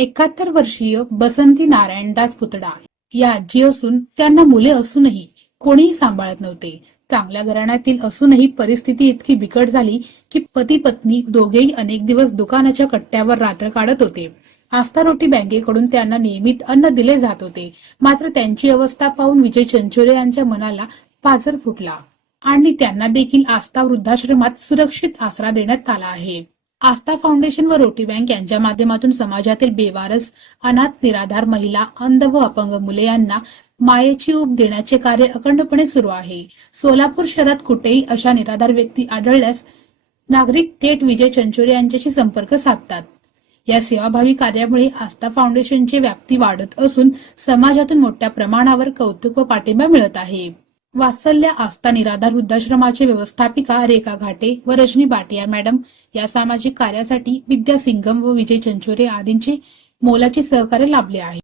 71 वर्षीय बसंती नारायणदास पुतळा या आजी असून त्यांना मुले असूनही कोणीही सांभाळत नव्हते. चांगल्या घराण्यातील असूनही परिस्थिती इतकी बिकट झाली की पती पत्नी दोघेही अनेक दिवस दुकानाच्या कट्ट्यावर रात्र काढत होते. आस्था रोटी बँकेकडून त्यांना नियमित अन्न दिले जात होते. मात्र त्यांची अवस्था पाहून विजय चंचोरे यांच्या मनाला पाझर फुटला आणि त्यांना देखील आस्था वृद्धाश्रमात सुरक्षित आसरा देण्यात आला आहे. आस्था फाउंडेशन व रोटी बँक यांच्या माध्यमातून समाजातील बेवारस, अनाथ, निराधार महिला, अंध व अपंग मुले यांना मायेची ऊब देण्याचे कार्य अखंडपणे सुरू आहे. सोलापूर शहरात कुठेही अशा निराधार व्यक्ती आढळल्यास नागरिक थेट विजय चंचोरे यांच्याशी संपर्क साधतात. या सेवाभावी कार्यामुळे आस्था फाउंडेशनची व्याप्ती वाढत असून समाजातून मोठ्या प्रमाणावर कौतुक व पाठिंबा मिळत आहे. वात्सल्य आस्था निराधार वृद्धाश्रमाचे व्यवस्थापिका रेखा घाटे व रजनी भाटिया मॅडम या सामाजिक कार्यासाठी विद्या सिंगम व विजय चंचोरे आदींचे मोलाचे सहकार्य लाभले आहे.